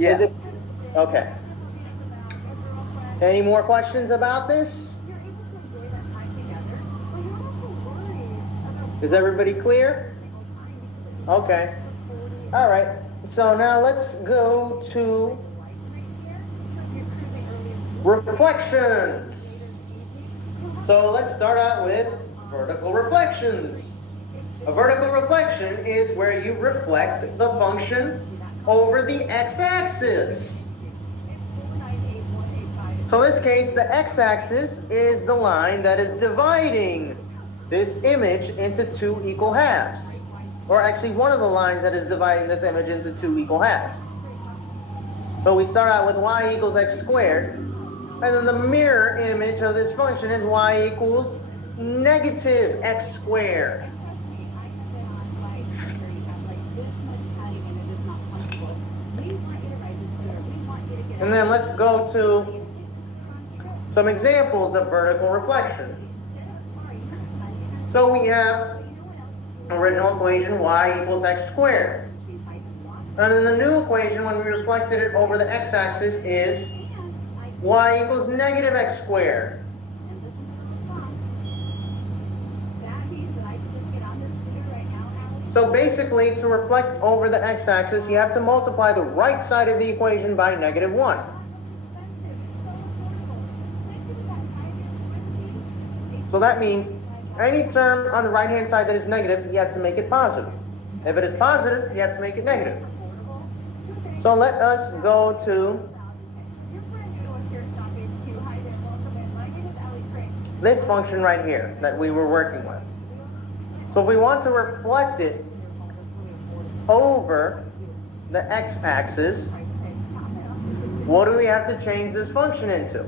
Yeah. Is it? Okay. Any more questions about this? Is everybody clear? Okay. All right. So now let's go to reflections. So let's start out with vertical reflections. A vertical reflection is where you reflect the function over the x-axis. So in this case, the x-axis is the line that is dividing this image into two equal halves. Or actually one of the lines that is dividing this image into two equal halves. So we start out with y equals x squared. And then the mirror image of this function is y equals negative x squared. And then let's go to some examples of vertical reflection. So we have original equation y equals x squared. And then the new equation, when we reflected it over the x-axis, is y equals negative x squared. So basically, to reflect over the x-axis, you have to multiply the right side of the equation by negative 1. So that means any term on the right-hand side that is negative, you have to make it positive. If it is positive, you have to make it negative. So let us go to this function right here that we were working with. So if we want to reflect it over the x-axis, what do we have to change this function into?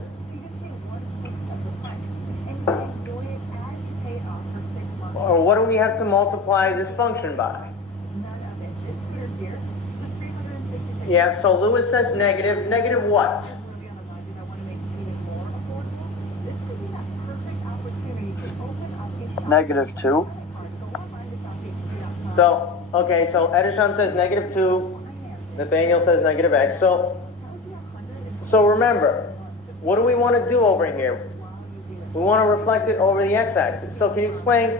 Or what do we have to multiply this function by? Yeah, so Lewis says negative. Negative what? Negative 2. So, okay, so Edisham says negative 2. Nathaniel says negative x. So remember, what do we want to do over here? We want to reflect it over the x-axis. So can you explain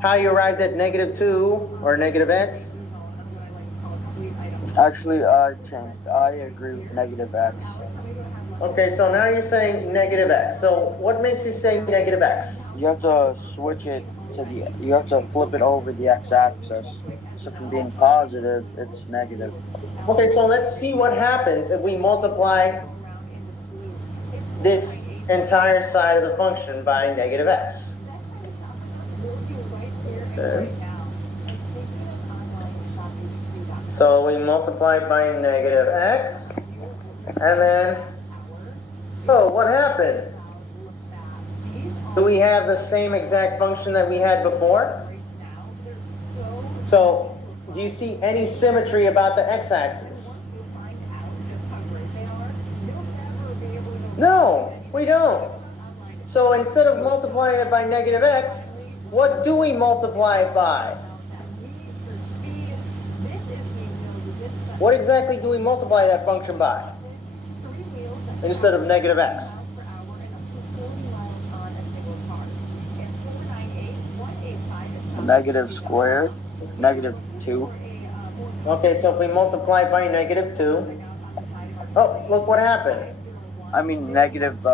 how you arrived at negative 2 or negative x? Actually, I agree with negative x. Okay, so now you're saying negative x. So what makes you say negative x? You have to switch it to you have to flip it over the x-axis. So from being positive, it's negative. Okay, so let's see what happens if we multiply this entire side of the function by negative x. Okay. So we multiply by negative x, and then, oh, what happened? Do we have the same exact function that we had before? So, do you see any symmetry about the x-axis? No, we don't. So instead of multiplying it by negative x, what do we multiply it by? What exactly do we multiply that function by instead of negative x? Negative squared, negative 2. Okay, so if we multiply by negative 2, oh, look what happened. I mean negative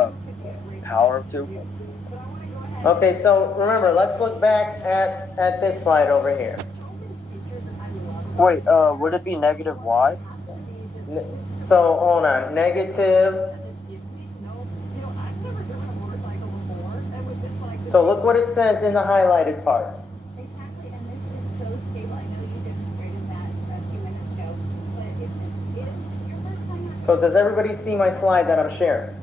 power of 2. Okay, so remember, let's look back at this slide over here. Wait, would it be negative y? So, hold on, negative. So look what it says in the highlighted part. So does everybody see my slide that I'm sharing?